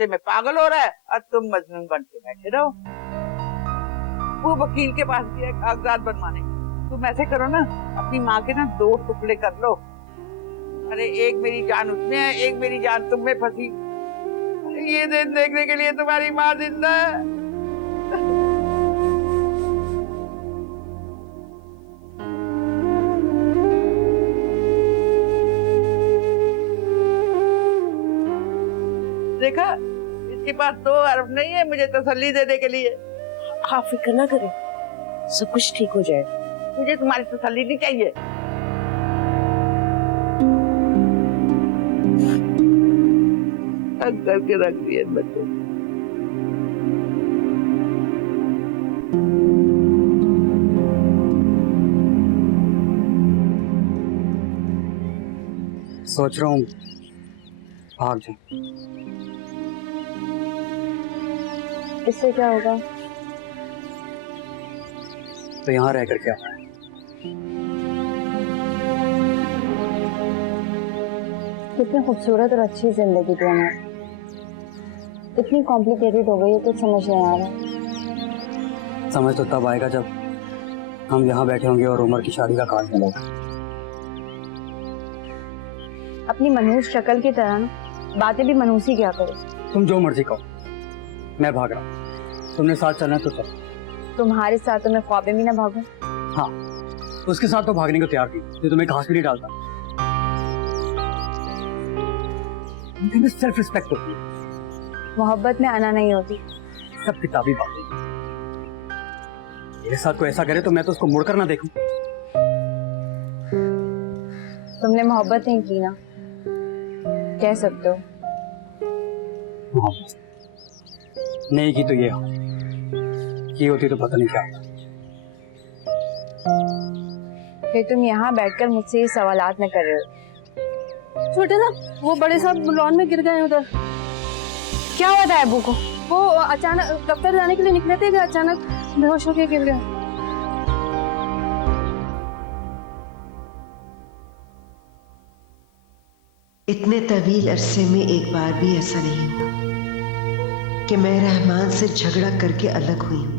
गुस्से में पागल हो रहा है और तुम मजनून बन के बैठे रहो। वो वकील के पास भी है कागजात बनवाने। तुम ऐसे करो ना, अपनी माँ के ना 2 टुकड़े कर लो। अरे एक मेरी जान उसमें है, एक मेरी जान तुम में फंसी। ये दिन देखने के लिए तुम्हारी माँ जिंदा है। देखा, इसके पास 2 अरब नहीं है मुझे तसल्ली देने के लिए। आप फिक्र ना करें, सब कुछ ठीक हो जाएगा। मुझे तुम्हारी तसल्ली नहीं चाहिए। तंग करके रख दिए बच्चों। सोच रहा हूँ भाग जाऊं। इससे क्या होगा? तो यहाँ रहकर क्या? कितनी खूबसूरत और अच्छी जिंदगी थी हमारी, इतनी कॉम्प्लिकेटेड हो गई है, कुछ समझ नहीं आ रहा। समझ तो तब आएगा जब हम यहाँ बैठे होंगे और उमर की शादी का कार्ड मिलेगा। अपनी मनहूस शक्ल की तरह ना बातें भी मनहूस ही क्या करो। तुम जो मर्जी कहो, मैं भाग रहा हूँ। तुमने साथ चलना तो चलो। तुम्हारे साथ तो मैं ख्वाबे में ना भागूं। हाँ, उसके साथ तो भागने को तैयार थी, जो तुम्हें घास भी नहीं डालता। तुम्हें सेल्फ रिस्पेक्ट होती है। मोहब्बत में आना नहीं होती। सब किताबी बातें। मेरे साथ कोई ऐसा करे तो मैं तो उसको मुड़कर ना देखूं। तुमने मोहब्बत नहीं की ना, कह सकते हो। मोहब्बत नहीं की तो ये की होती तो पता नहीं क्या होता। फिर तुम यहाँ बैठकर मुझसे ये सवालात न कर रहे हो। छोटे ना, वो बड़े साहब लॉन में गिर गए उधर। क्या हुआ था अबू को? वो अचानक दफ्तर जाने के लिए निकले थे कि अचानक बेहोश होके गिर गए। इतने तवील अरसे में एक बार भी ऐसा नहीं हुआ कि मैं रहमान से झगड़ा करके अलग हुई हूं।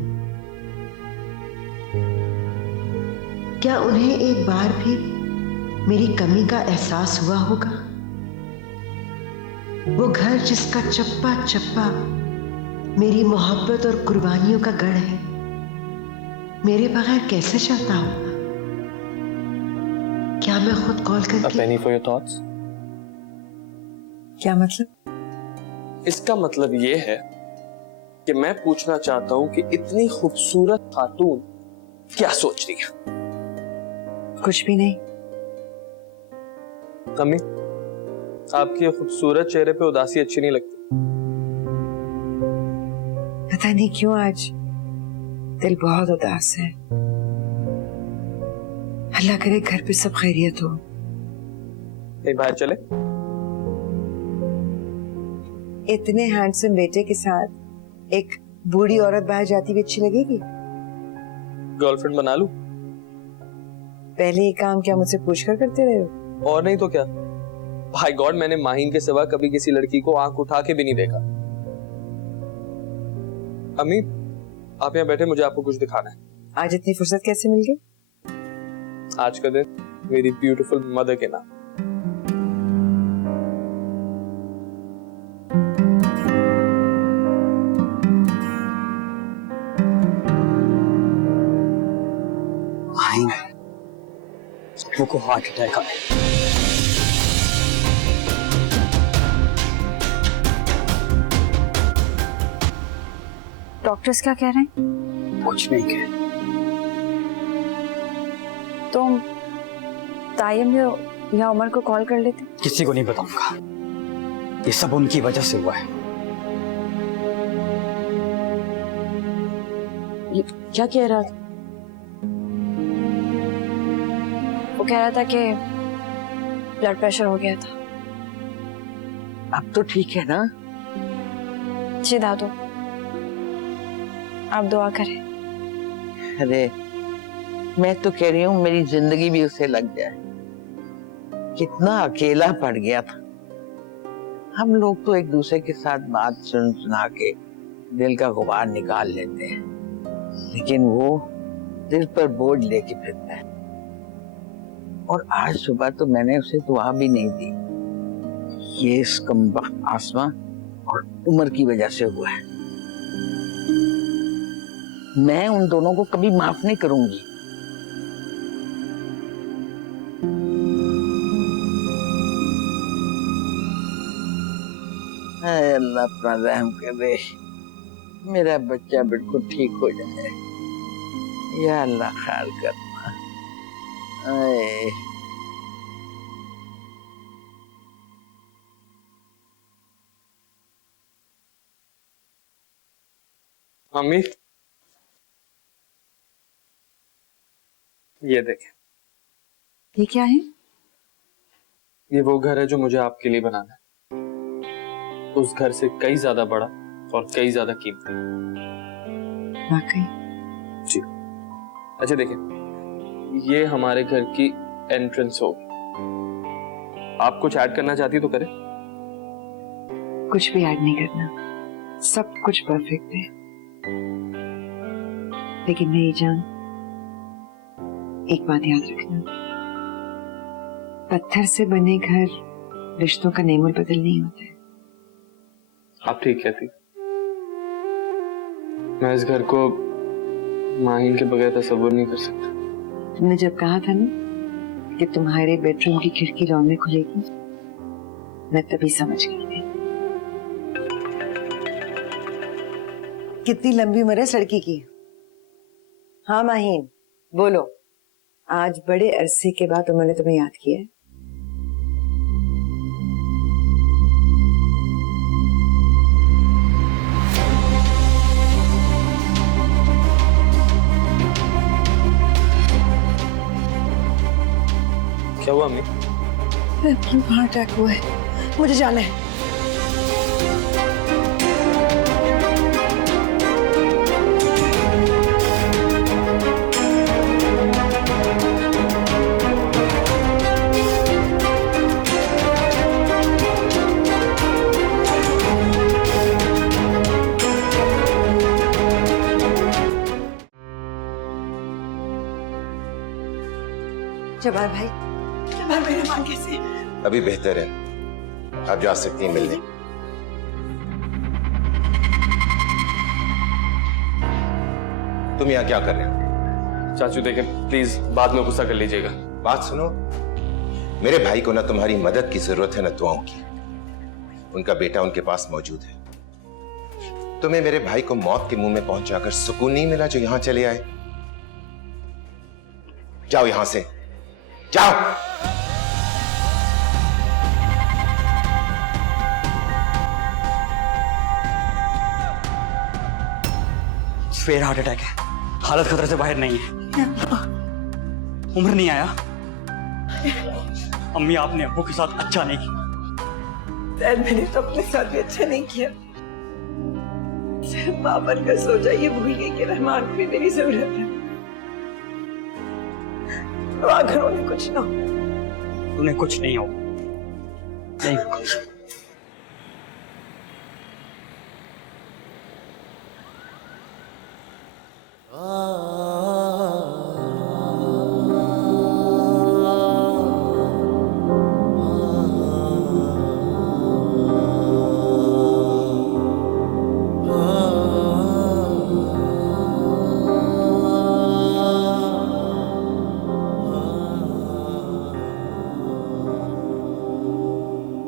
क्या उन्हें एक बार भी मेरी कमी का एहसास हुआ होगा? वो घर जिसका चप्पा चप्पा मेरी मोहब्बत और कुर्बानियों का गढ़ है, मेरे बगैर कैसे चलता होगा? क्या मैं खुद कॉल करके A penny for your thoughts? क्या मतलब? इसका मतलब ये है कि मैं पूछना चाहता हूं कि इतनी खूबसूरत खातून क्या सोच रही है? कुछ भी नहीं। अम्मी, आपके खूबसूरत चेहरे पे उदासी अच्छी नहीं लगती। पता नहीं क्यों आज दिल बहुत उदास है। अल्लाह करे घर पे सब खैरियत हो। एक बाहर चले? इतने हैंडसम बेटे के साथ एक बूढ़ी औरत बाहर जाती हुई अच्छी लगेगी? गर्लफ्रेंड बना लूं? पहले ये काम क्या मुझसे पूछकर करते रहे हो? और नहीं तो क्या। भाई गॉड, मैंने माहीन के सिवा कभी किसी लड़की को आंख उठा के भी नहीं देखा। अम्मी, आप यहाँ बैठे, मुझे आपको कुछ दिखाना है। आज इतनी फुर्सत कैसे मिल गई? आज का दिन मेरी ब्यूटीफुल मदर के नाम। को हार्ट अटैक आया। डॉक्टर्स क्या कह रहे हैं? कुछ नहीं कह। तुम तायम या उमर को कॉल कर लेते? किसी को नहीं बताऊंगा, ये सब उनकी वजह से हुआ है। ये क्या कह रहा था? वो कह रहा था कि ब्लड प्रेशर हो गया था। अब तो ठीक है ना? जी दादू, आप दुआ करें। अरे मैं तो कह रही हूँ मेरी जिंदगी भी उसे लग जाए। कितना अकेला पड़ गया था। हम लोग तो एक दूसरे के साथ बात सुन सुना के दिल का गुबार निकाल लेते हैं, लेकिन वो दिल पर बोझ लेके फिरता है। और आज सुबह तो मैंने उसे दुआ भी नहीं दी। ये इस कमबख्त आसमां और उम्र की वजह से हुआ है। मैं उन दोनों को कभी माफ नहीं करूंगी। हाय अल्लाह अपना रहम करे, मेरा बच्चा बिल्कुल ठीक हो जाए। या अल्लाह ख्याल करना। आए। मम्मी, ये देखें, ये क्या है? ये वो घर है जो मुझे आपके लिए बनाना है। उस घर से कई ज्यादा बड़ा और कई ज्यादा कीमती। वाकई? जी। अच्छा देखिए, ये हमारे घर की एंट्रेंस होगी। आप कुछ ऐड करना चाहती तो करें। कुछ भी ऐड नहीं करना, सब कुछ परफेक्ट है। लेकिन नहीं जान, एक बात याद रखना, पत्थर से बने घर रिश्तों का नेमुल बदल नहीं होते। आप ठीक कहती। मैं इस घर को माहिन के बगैर तस्वीर नहीं कर सकता। तुमने जब कहा था ना कि तुम्हारे बेडरूम की खिड़की लॉन में खुलेगी, मैं तभी समझ गई थी। कितनी लंबी उम्र है इस लड़की की। हाँ माहीन, बोलो, आज बड़े अरसे के बाद उन्होंने तुम्हें याद किया है। क्या हुआ अम्मी? हार्ट अटैक हुआ है, मुझे जाना है। जबार भाई, जबार मेरी मां कैसी है? अभी बेहतर है, आप जा सकती हैं मिलने। तुम यहाँ क्या कर रहे हो? चाचू देखें, प्लीज बाद में गुस्सा कर लीजिएगा। बात सुनो, मेरे भाई को ना तुम्हारी मदद की जरूरत है ना दुआओं की। उनका बेटा उनके पास मौजूद है। तुम्हें मेरे भाई को मौत के मुंह में पहुंचाकर सुकून नहीं मिला जो यहां चले आए? जाओ यहां से, जाओ। फेयर हार्ट अटैक है, हालत खतरे से बाहर नहीं है। उम्र नहीं आया। अम्मी, आपने अब्बू के साथ अच्छा नहीं किया। मैंने तो अपने साथ भी अच्छा नहीं किया। सिर्फ मां बनकर सो जाइए, भूल गई कि रहमान को भी मेरी जरूरत है। तो अगर उन्हें कुछ ना हो, उन्हें कुछ नहीं हो, नहीं होगा।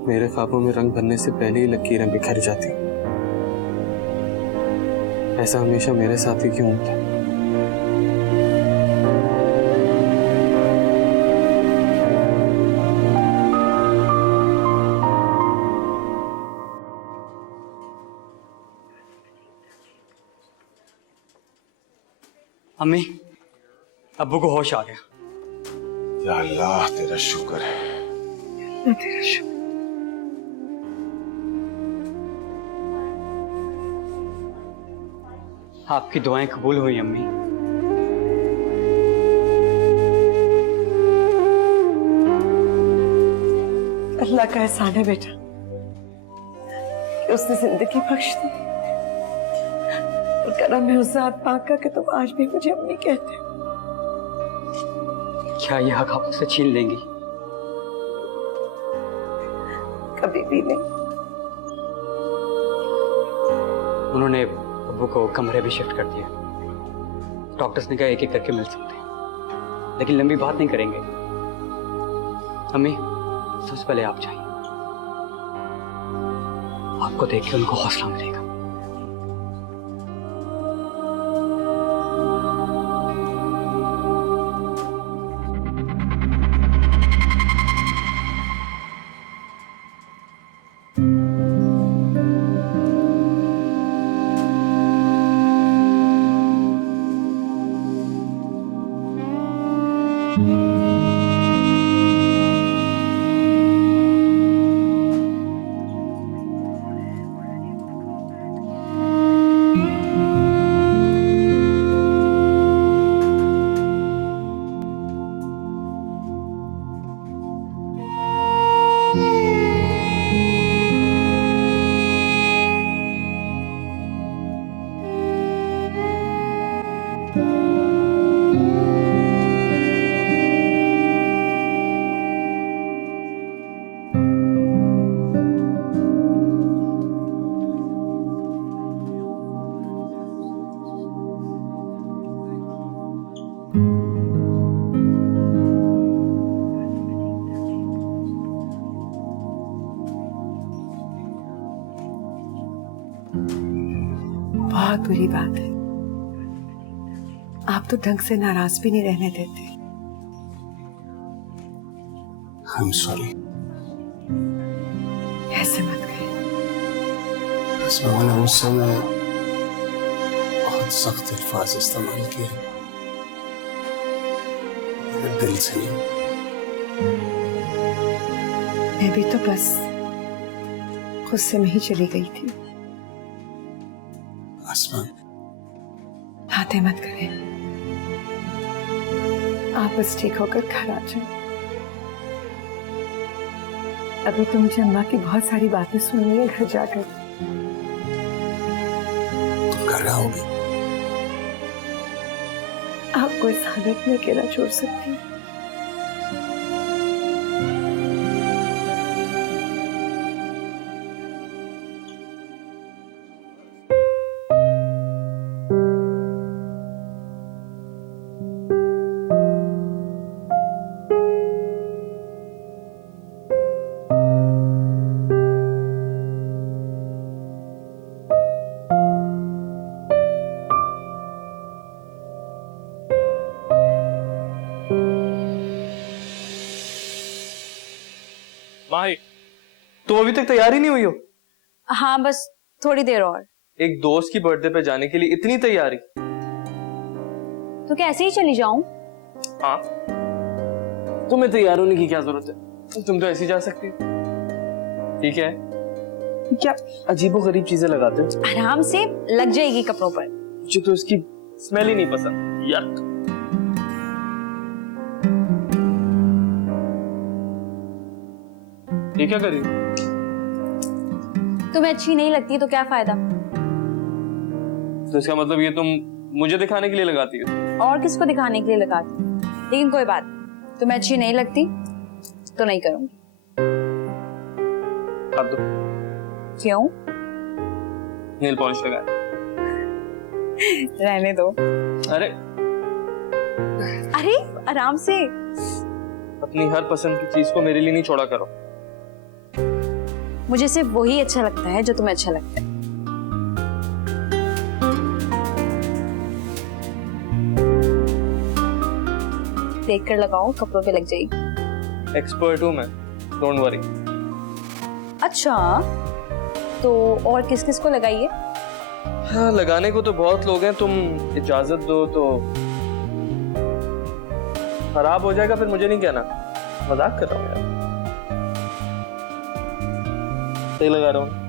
मेरे ख्वाबों में रंग भरने से पहले ही लकीरें बिखर जाती। ऐसा हमेशा मेरे साथ ही क्यों होता है? अम्मी, अब्बू को होश आ गया। या अल्लाह, तेरा शुक्र है। तेरा शुक्र। आपकी दुआएं कबूल हुई अम्मी। अल्लाह का एहसान है बेटा, उसने जिंदगी बख्श दी और करम है उस जात पाक का कि तुम आज भी मुझे अम्मी कहते हो। क्या ये हक आप उससे छीन लेंगी? कभी भी नहीं। उन्होंने अब्बू को कमरे भी शिफ्ट कर दिया। डॉक्टर्स ने कहा एक एक करके मिल सकते हैं, लेकिन लंबी बात नहीं करेंगे। अम्मी, सबसे पहले आप जाइए, आपको देख के उनको हौसला मिलेगा। बहुत बुरी बात है। आप तो ढंग से नाराज भी नहीं रहने देते। I'm sorry। ऐसे मत करें। इसमें मैंने उस समय बहुत सख्त अल्फाज इस्तेमाल किए, मेरे दिल से नहीं। मैं भी तो बस गुस्से में ही चली गई थी। आसमान, बातें मत करें। आप बस ठीक होकर घर आ जाओ। अभी तो मुझे अम्मा की बहुत सारी बातें सुननी है घर जाकर। तुम घर आओगी? आपको इस हालत में अकेला छोड़ सकती हूँ? माही, तुम अभी तक तैयार ही नहीं हुई हो? हाँ, बस थोड़ी देर और। एक दोस्त की बर्थडे पे जाने के लिए इतनी तैयारी? तो क्या ऐसे ही चली जाऊं? हाँ, तुम्हें तैयार होने की क्या जरूरत है? तुम तो ऐसे ही जा सकती हो। ठीक है, क्या अजीबोगरीब चीजें लगाते हो? आराम से लग जाएगी कपड़ों पर। मुझे तो इसकी स्मेल ही नहीं पसंद। यक। ये क्या करी? तुम्हें अच्छी नहीं लगती तो क्या फायदा? तो इसका मतलब ये तुम मुझे दिखाने के लिए लगाती हो? और किसको दिखाने के लिए लगाती? लेकिन कोई बात, तुम्हें अच्छी नहीं लगती तो नहीं करूंगी। अब तो क्यों? नेल पॉलिश लगाए। रहने दो। अरे अरे आराम से। अपनी हर पसंद की चीज को मेरे लिए नहीं छोड़ा करो। मुझे सिर्फ वही अच्छा लगता है जो तुम्हें अच्छा लगता है। देख कर लगाओ, कपड़ों पे लग जाएगी। एक्सपर्ट हूं मैं, डोंट वरी। अच्छा, तो और किस किस को लगाइए? हाँ, लगाने को तो बहुत लोग हैं, तुम इजाजत दो तो। खराब हो जाएगा फिर मुझे नहीं कहना। मजाक कर रहा हूँ यार। सही लगा रहा हूँ।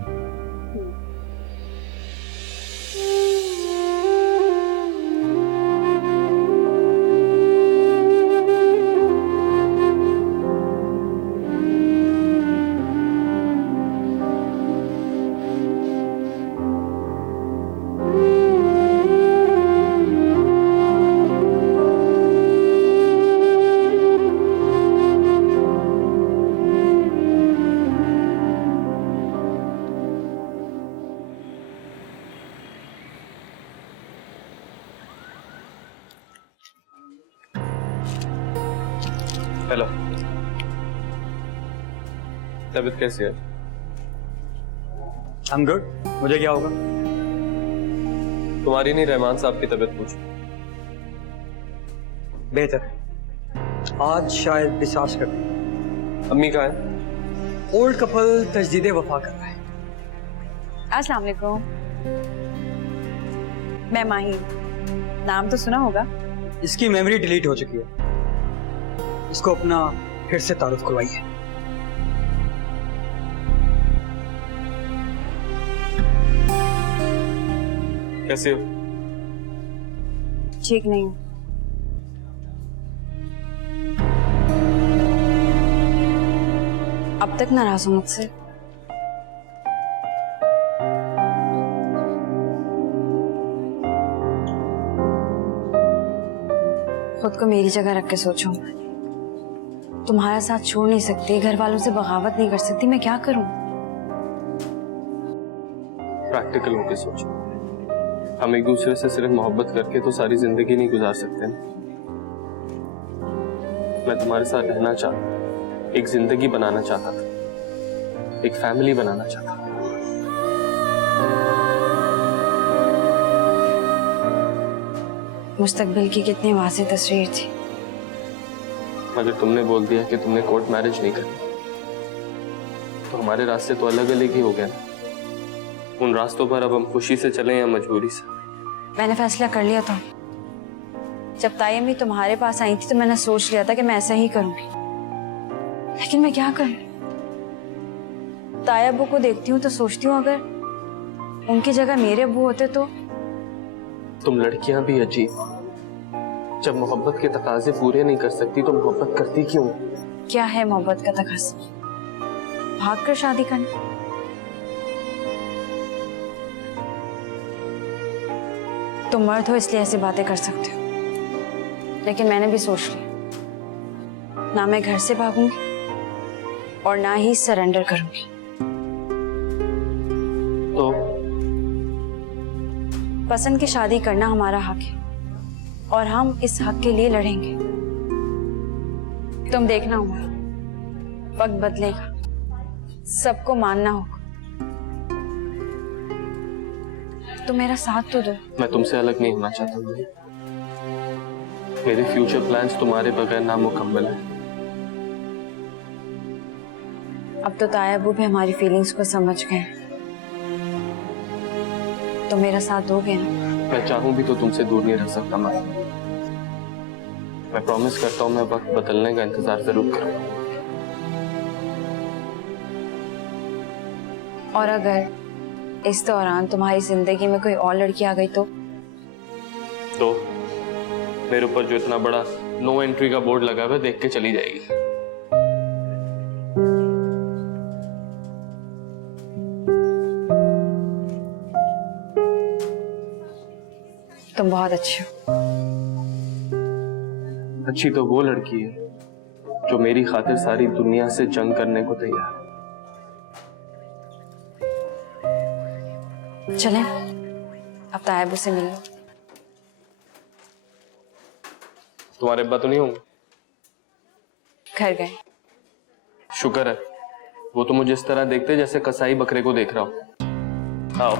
हेलो, तबीयत कैसी है? I'm good. मुझे क्या होगा? तुम्हारी नहीं, रहमान साहब की तबीयत पूछो। बेहतर। आज शायद डिस्चार्ज कर दें। अम्मी कहाँ है? ओल्ड कपल तजदीद वफा कर रहा है। अस्सलाम वालेकुम। मैं माही, नाम तो सुना होगा। इसकी मेमोरी डिलीट हो चुकी है, इसको अपना फिर से तारुफ करवाइए। कैसे हो? ठीक नहीं हूँ। अब तक नाराज हो मुझसे? खुद को मेरी जगह रख के सोचो। तुम्हारा साथ छोड़ नहीं सकती, घर वालों से बगावत नहीं कर सकती, मैं क्या करूं? प्रैक्टिकल होके सोचो। हम एक दूसरे से सिर्फ मोहब्बत करके तो सारी जिंदगी नहीं गुजार सकते। मैं तुम्हारे साथ रहना चाहता, एक जिंदगी बनाना चाहता था, एक फैमिली बनाना चाहता था। मुस्तकबिल की कितनी वाज़ेह तस्वीर थी, मगर तुमने बोल दिया कि तुमने कोर्ट मैरिज नहीं करनी, तो हमारे रास्ते तो अलग अलग ही हो गए ना। उन रास्तों पर अब हम खुशी से चलें या मजबूरी से? मैंने फैसला कर लिया था। जब तायम्मी तुम्हारे पास आई थी तो मैंने सोच लिया था कि मैं ऐसा ही करूंगी, लेकिन मैं क्या करूं? ताया अब्बू को देखती हूँ तो सोचती हूँ अगर उनकी जगह मेरे अब्बू होते तो। तुम लड़कियां भी अजीब, जब मोहब्बत के तकाजे पूरे नहीं कर सकती तो मोहब्बत करती क्यों? क्या है मोहब्बत का तकाजा? भागकर शादी करना? तुम मर्द हो इसलिए ऐसी बातें कर सकते हो, लेकिन मैंने भी सोच लिया, ना मैं घर से भागूंगी और ना ही सरेंडर करूंगी। तो पसंद की शादी करना हमारा हक है और हम इस हक के लिए लड़ेंगे। तुम देखना होगा, वक्त बदलेगा, सबको मानना होगा। तुम मेरा साथ तो दो। मैं तुमसे अलग नहीं होना चाहता हूँ। मेरे फ्यूचर प्लान्स तुम्हारे बगैर नामुकम्मल हैं। अब तो ताया अब्बू भी हमारी फीलिंग्स को समझ गए। तो मेरा साथ दोगे ना? मैं चाहूं भी तो तुमसे दूर नहीं रह सकता माँ। मैं प्रॉमिस करता हूँ मैं वक्त बदलने का इंतजार जरूर करूंगा। और अगर इस दौरान तुम्हारी जिंदगी में कोई और लड़की आ गई तो मेरे ऊपर जो इतना बड़ा नो एंट्री का बोर्ड लगा हुआ है देख के चली जाएगी। तुम बहुत अच्छे हो। अच्छी तो वो लड़की है जो मेरी खातिर सारी दुनिया से जंग करने को तैयार है। चलें, अब ताया अब्बू से मिलो। तुम्हारे अब्बा तो नहीं होंगे? घर गए। शुक्र है, वो तो मुझे इस तरह देखते जैसे कसाई बकरे को देख रहा हूं। आओ।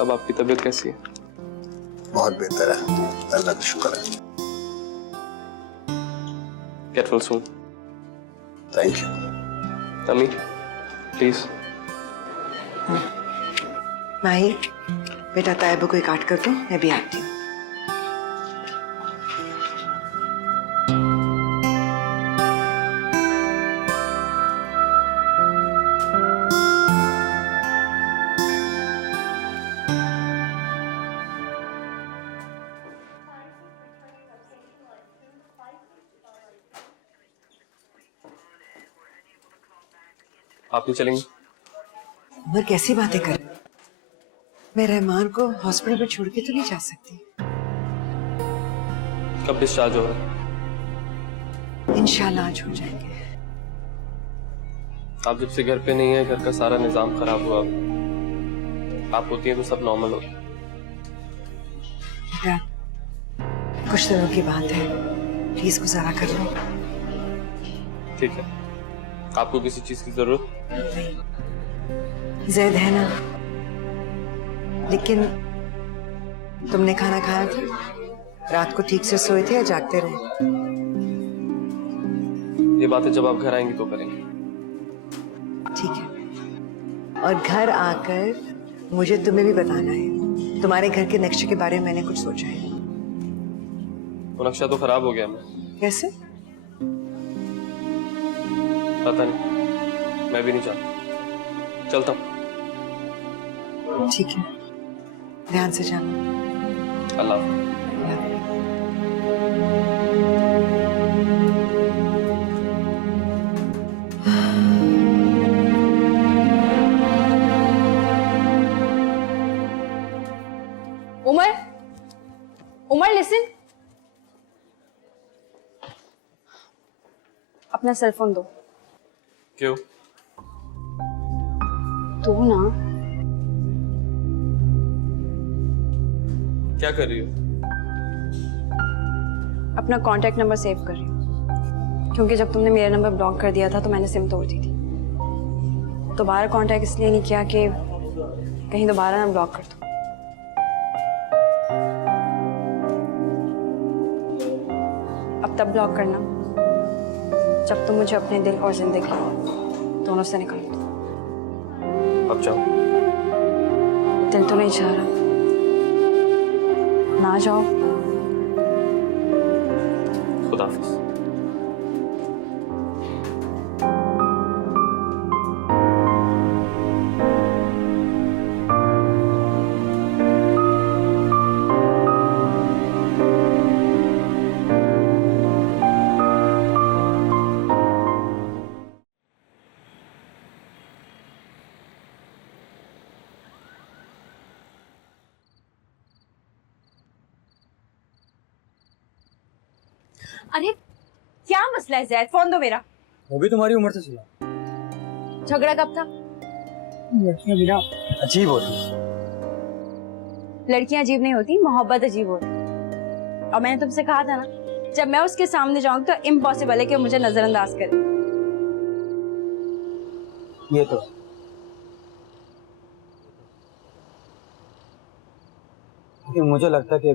अब आपकी तबीयत कैसी है? बहुत बेहतर है, अल्लाह का शुक्र है। Careful soon. Thank you. अम्मी प्लीज। माही, बेटा तायबा को एक काट कर दो, मैं भी आती हूँ। आप नहीं चलेंगे? उमर कैसी बातें कर रही? मैं रहमान को हॉस्पिटल में छोड़ के तो नहीं जा सकती। कब डिस्चार्ज होगा? इंशाल्लाह आज हो जाएंगे। आप जब से घर पे नहीं है, घर का सारा निजाम खराब हुआ। आप होती हैं तो सब नॉर्मल होता। कुछ दिनों की बात है, प्लीज गुजारा कर लो। ठीक है, आपको किसी चीज की जरूरत? जैद है ना, लेकिन तुमने खाना खाया था? रात को ठीक से सोए थे या जागते रहे? ये बातें जब आप घर आएंगी तो करेंगे। ठीक है, और घर आकर मुझे तुम्हें भी बताना है। तुम्हारे घर के नक्शे के बारे में मैंने कुछ सोचा है। वो नक्शा तो खराब हो गया। मैं कैसे? पता नहीं, मैं भी नहीं जानता। चलता हूँ। ठीक है, ध्यान से जाना। अल्लाह हाफ़िज़। उमर, उमर लिसन, अपना सेल फोन दो। क्यों? दो ना। क्या कर रही हो? अपना कांटेक्ट नंबर सेव कर रही हूँ, क्योंकि जब तुमने मेरा नंबर ब्लॉक कर दिया था तो मैंने सिम तोड़ दी थी। दोबारा कांटेक्ट इसलिए नहीं किया कि कहीं दोबारा ना ब्लॉक कर दो। अब तब ब्लॉक करना जब तुम मुझे अपने दिल और जिंदगी दोनों से निकाल दो। अब जाओ। दिल तो नहीं चाह रहा, ना जाओ। खुदा हाफ़िज़। अरे क्या मसला है जैद? फोन दो मेरा। वो भी तुम्हारी उम्र से सुना। झगड़ा कब था? लड़कियां बिना अजीब होती। लड़कियां अजीब नहीं होती, मोहब्बत अजीब होती। और मैंने तुमसे कहा था ना, जब मैं उसके सामने जाऊंगी तो इम्पॉसिबल है कि मुझे नजरअंदाज करे। ये तो लेकिन मुझे लगता है कि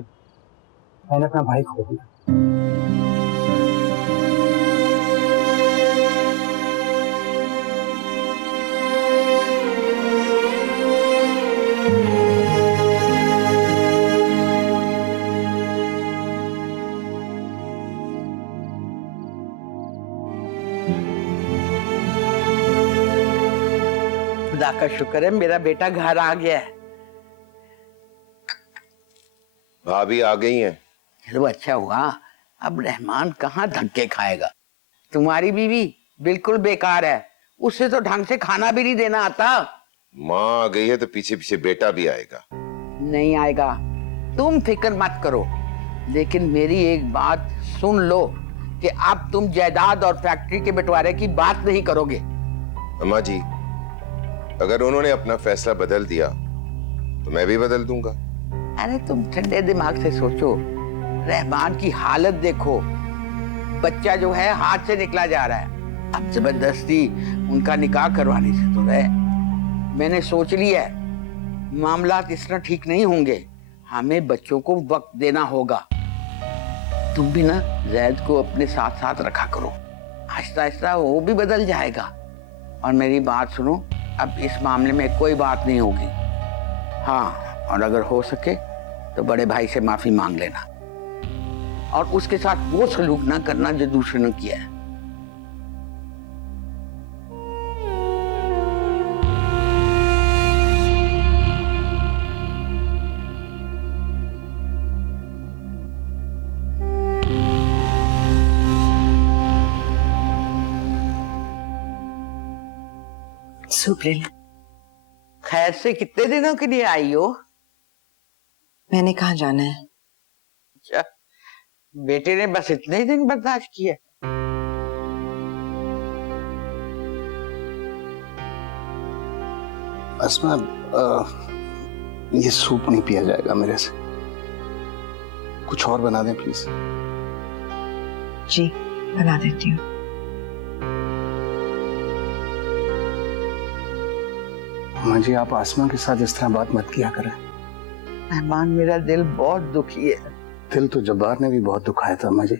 मैंने अपना भाई खो दिया। खुदा का शुक्र है मेरा बेटा घर आ गया है। भाभी आ गई हैं। चलो अच्छा हुआ, अब रहमान कहाँ धक्के खाएगा। तुम्हारी बीवी बिल्कुल बेकार है, उससे तो ढंग से खाना भी नहीं देना आता। माँ आ गई है तो पीछे पीछे बेटा भी आएगा। नहीं आएगा, तुम फिक्र मत करो। लेकिन मेरी एक बात सुन लो कि अब तुम जायदाद और फैक्ट्री के बंटवारे की बात नहीं करोगे। अम्मा जी, अगर उन्होंने अपना फैसला बदल दिया तो मैं भी बदल दूंगा। अरे तुम ठंडे दिमाग से सोचो, रहमान की हालत देखो, बच्चा जो है हाथ से निकला जा रहा है। अब जबरदस्ती उनका निकाह करवाने से तो रहे। मैंने सोच लिया है, मामलात इस तरह ठीक नहीं होंगे। हमें बच्चों को वक्त देना होगा। तुम भी ना जैद को अपने साथ साथ रखा करो, आहिस्ता आहिस्ता वो भी बदल जाएगा। और मेरी बात सुनो, अब इस मामले में कोई बात नहीं होगी। हाँ, और अगर हो सके तो बड़े भाई से माफी मांग लेना और उसके साथ वो सलूक ना करना जो दूसरे ने किया है। सूप ले ले। खैर से कितने दिनों के लिए आई हो? मैंने कहाँ जाना है? अच्छा, बेटे ने बस इतने ही दिन बर्दाश्त किया। अस्मा, ये सूप नहीं पिया जाएगा मेरे से। कुछ और बना दें प्लीज। जी बना देती हूँ। माँ जी, आप आसमा के साथ इस तरह बात मत किया करें। मेहमान, मेरा दिल बहुत दुखी है। दिल तो जब्बार ने भी बहुत दुखाया था माँ जी।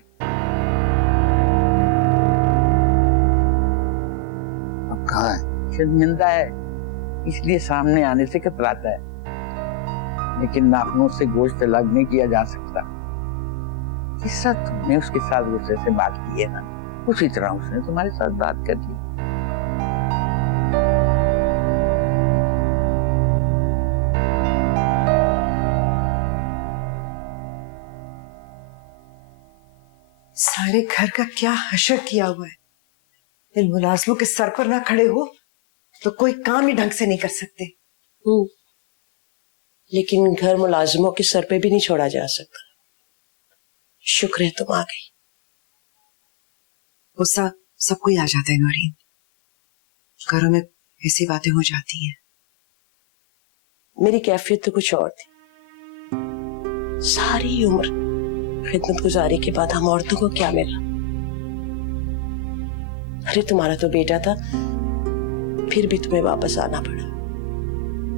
अब कहाँ है? शर्मिंदा है, इसलिए सामने आने से कतराता है, लेकिन नाखूनों से गोश्त अलग नहीं किया जा सकता। जिस तरह तुमने उसके साथ गुस्से से बात की है ना, उसी तरह उसने तुम्हारे साथ बात कर ली। सारे घर का क्या हशर किया हुआ है। इन मुलाजमों के सर पर ना खड़े हो तो कोई काम ही ढंग से नहीं कर सकते। लेकिन घर मुलाजिमों के सर पे भी नहीं छोड़ा जा सकता। शुक्र है तुम आ गई। गुस्सा सबको ही आ जाता है नौरीन, घरों में ऐसी बातें हो जाती हैं। मेरी कैफियत तो कुछ और थी। सारी उम्र खिदमत गुजारी के बाद हम औरतों को क्या मिला? अरे तुम्हारा तो बेटा था, फिर भी तुम्हें वापस आना पड़ा।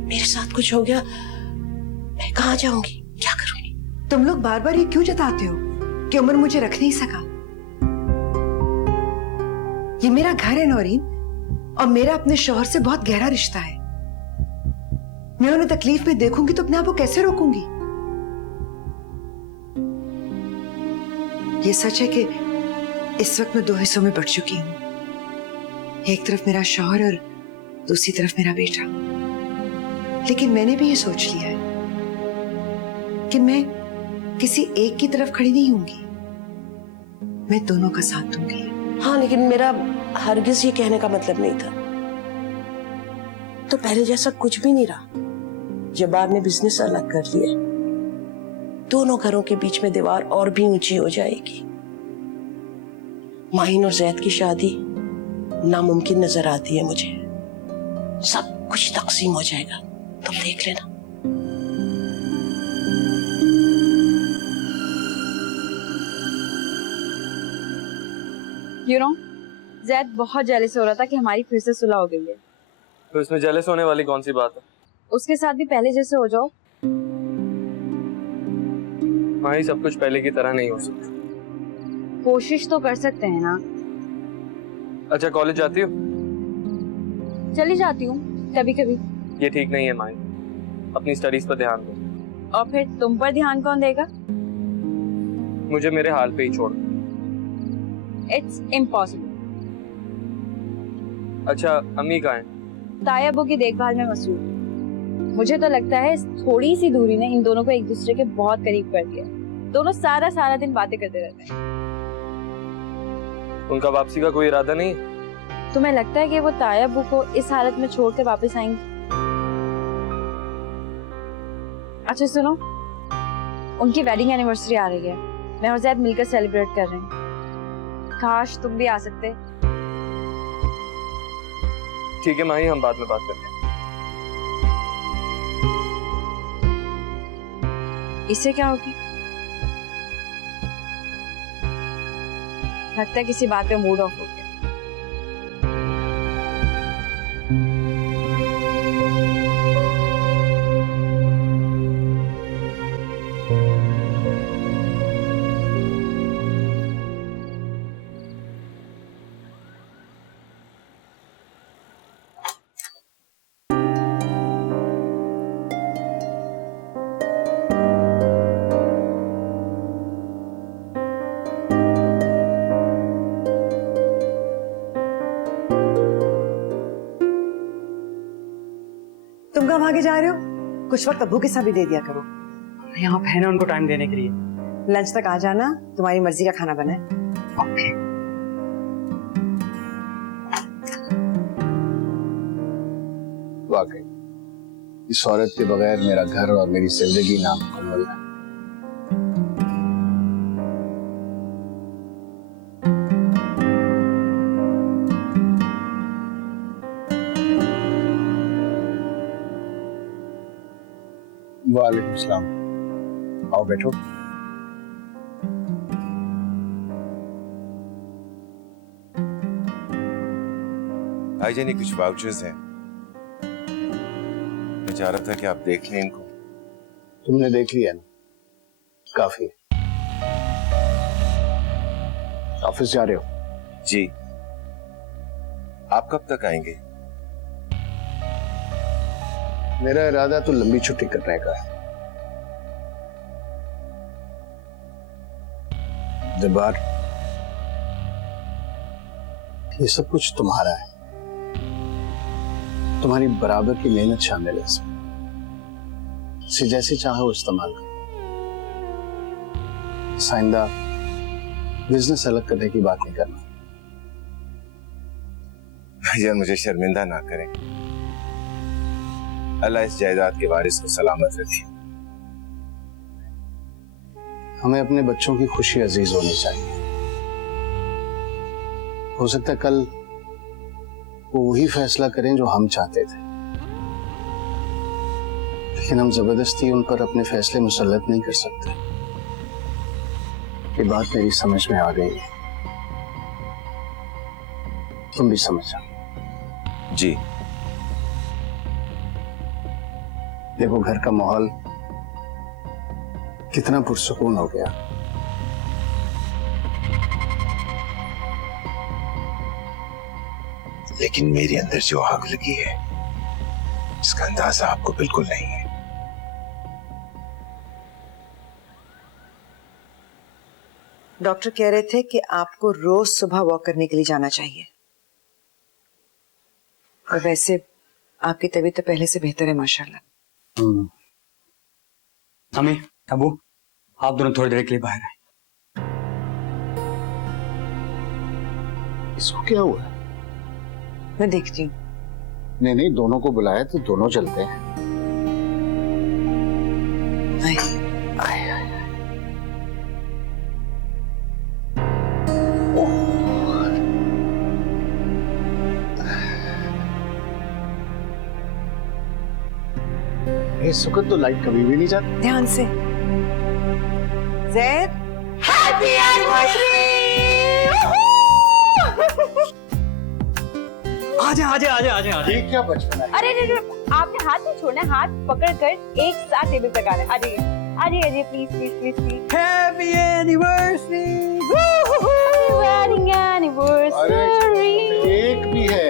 मेरे साथ कुछ हो गया, मैं कहाँ जाऊंगी, क्या करूंगी? तुम लोग बार बार ये क्यों जताते हो कि उमर मुझे रख नहीं सका? ये मेरा घर है नौरीन, और मेरा अपने शौहर से बहुत गहरा रिश्ता है। मैं उन्हें तकलीफ में देखूंगी तो अपने आप को कैसे रोकूंगी? ये सच है कि इस वक्त मैं दो हिस्सों में बढ़ चुकी हूं। एक तरफ मेरा शौहर और दूसरी तरफ मेरा बेटा। लेकिन मैंने भी ये सोच लिया है कि मैं किसी एक की तरफ खड़ी नहीं होंगी, मैं दोनों का साथ दूंगी। हाँ, लेकिन मेरा हरगिज ये कहने का मतलब नहीं था। तो पहले जैसा कुछ भी नहीं रहा। जब्बार ने बिजनेस अलग कर लिया, दोनों घरों के बीच में दीवार और भी ऊंची हो जाएगी। माहिन और जैद की शादी नामुमकिन नजर आती है मुझे। सब कुछ तकसीम हो जाएगा, तुम देख लेना। You know, जैद बहुत जेलस हो रहा था कि हमारी फिर से सुलह हो गई है। तो इसमें जेलस होने वाली कौन सी बात है? उसके साथ भी पहले जैसे हो जाओ। माही, सब कुछ पहले की तरह नहीं हो सकता। कोशिश तो कर सकते हैं ना। अच्छा, कॉलेज जाती हो? चली जाती हूँ कभी कभी। ये ठीक नहीं है माही, अपनी स्टडीज पर ध्यान दो। और फिर तुम पर ध्यान कौन देगा? मुझे मेरे हाल पे ही छोड़। It's impossible. अच्छा, अम्मी कहाँ है? तायाबू की देखभाल में मसरूफ। मुझे तो लगता है इस थोड़ी सी दूरी ने इन दोनों को एक दूसरे के बहुत करीब कर दिया। दोनों सारा दिन बातें करते रहते हैं। उनका वापसी का कोई इरादा नहीं है? तुम्हें लगता है कि वो तायाबू को इस हालत में छोड़कर वापस आएंगे? अच्छा सुनो, उनकी वेडिंग एनिवर्सरी आ रही है। मैं और जैद मिलकर सेलिब्रेट कर रहे हैं। काश तुम भी आ सकते। ठीक है माही, हम बाद में बात करते हैं। इससे क्या होगी? लगता है किसी बात पे मूड ऑफ हो गया। तुम कहाँ भागे जा रहे हो? कुछ वक्त अब्बू के साथ भी दे दिया करो। यहाँ है ना उनको टाइम देने के लिए। लंच तक आ जाना, तुम्हारी मर्जी का खाना बना है। ओके। वाकई इस औरत के बगैर मेरा घर और मेरी जिंदगी नामुकम्मल है। वालेकुम सलाम। आओ बैठो। भाईजान ये कुछ वाउचर्स हैं, मैं चाह रहा था कि आप देख लें इनको। तुमने देख लिया ना, काफी है। ऑफिस जा रहे हो? जी। आप कब तक आएंगे? मेरा इरादा तो लंबी छुट्टी करने का है। जब्बार, ये सब कुछ तुम्हारा है, तुम्हारी बराबर की मेहनत शामिल है इसमें। इसे जैसे चाहो इस्तेमाल करो। साइंदा, बिजनेस अलग करने की बात नहीं करना। भाईजान मुझे शर्मिंदा ना करें, अल्लाह इस जायदाद के वारिस को सलामत रखे। हमें अपने बच्चों की खुशी अजीज होनी चाहिए। हो सकता है कल वो वही फैसला करें जो हम चाहते थे, लेकिन हम जबरदस्ती उन पर अपने फैसले मुसल्लत नहीं कर सकते। ये बात मेरी समझ में आ गई है, तुम भी समझ जाओ। जी। देखो घर का माहौल कितना पुरसुकून हो गया। लेकिन मेरे अंदर जो आग लगी है इसका अंदाजा आपको बिल्कुल नहीं है। डॉक्टर कह रहे थे कि आपको रोज सुबह वॉक करने के लिए जाना चाहिए। और वैसे आपकी तबीयत तो पहले से बेहतर है माशाल्लाह। अम्मी, अबू, आप दोनों थोड़ी देर के लिए बाहर आए। इसको क्या हुआ? मैं देखती हूँ। नहीं नहीं, दोनों को बुलाया तो दोनों चलते हैं। आए। आए, आए, आए। इस वक्त तो लाइट कभी भी नहीं जाती। ध्यान से। ज़ैद, हैप्पी एनिवर्सरी! आजा आजा आजा आजा आजा। ये क्या बचपन है? अरे आपने हाथ नहीं छोड़ना, हाथ पकड़ कर एक साथ टेबल तक आना। आ जाइए आ जाइए, please please please please. Happy anniversary! Wedding anniversary. Cake भी है।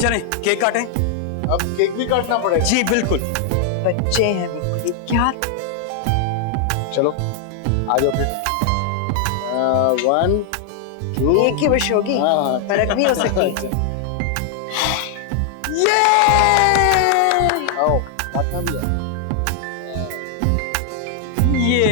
चले केक काटें। अब केक भी काटना पड़ेगा। जी बिल्कुल। बच्चे हैं बिल्कुल, ये क्या? चलो आ जाओ फिर। 1 2। एक ही विश होगी, हाँ। फर्क नहीं हो सकती। ये आओ, काटना भी है। ये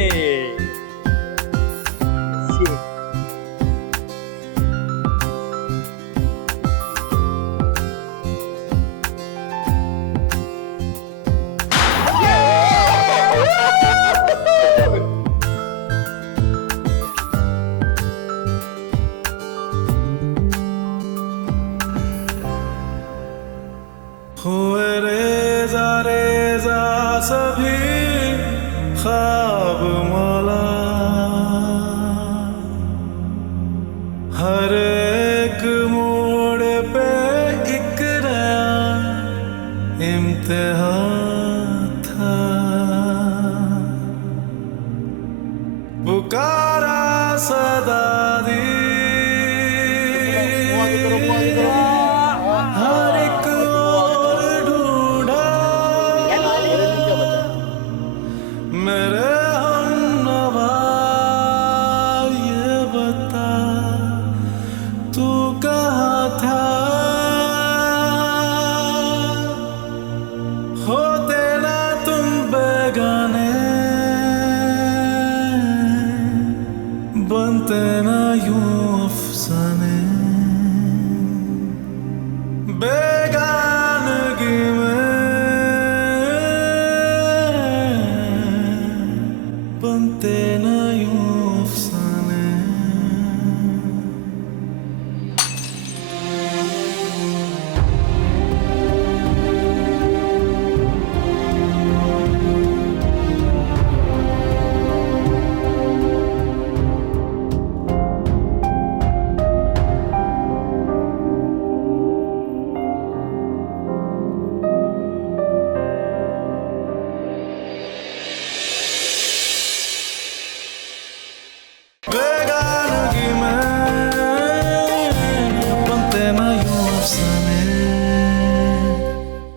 वे